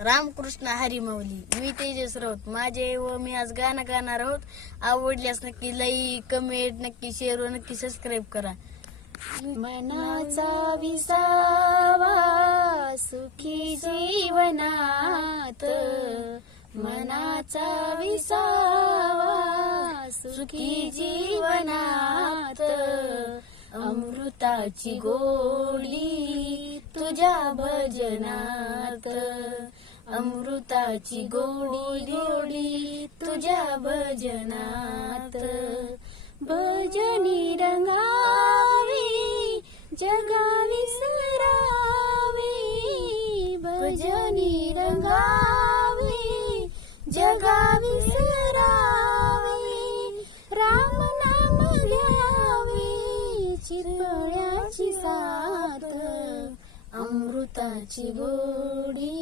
रामकृष्ण हरी माऊली. मी तेजस राऊत. माझे व मी आज गाणं गाणार आहोत. आवडल्यास नक्की लाईक, कमेंट, नक्की शेअर व नक्की सबस्क्राईब करा. मनाचा विसावा सुखी जीवनात, मनाचा विसावा सुखी जीवनात, अमृताची गोडी तुझ्या भजनात, अमृताची गोडी तुझ्या भजनात. भजनी रंगावी जगा विसरावी, भजनी रंगावी जगा विसरावी, राम नाम घ्यावी चिरपळ्याची साथ, अमृताची गोडी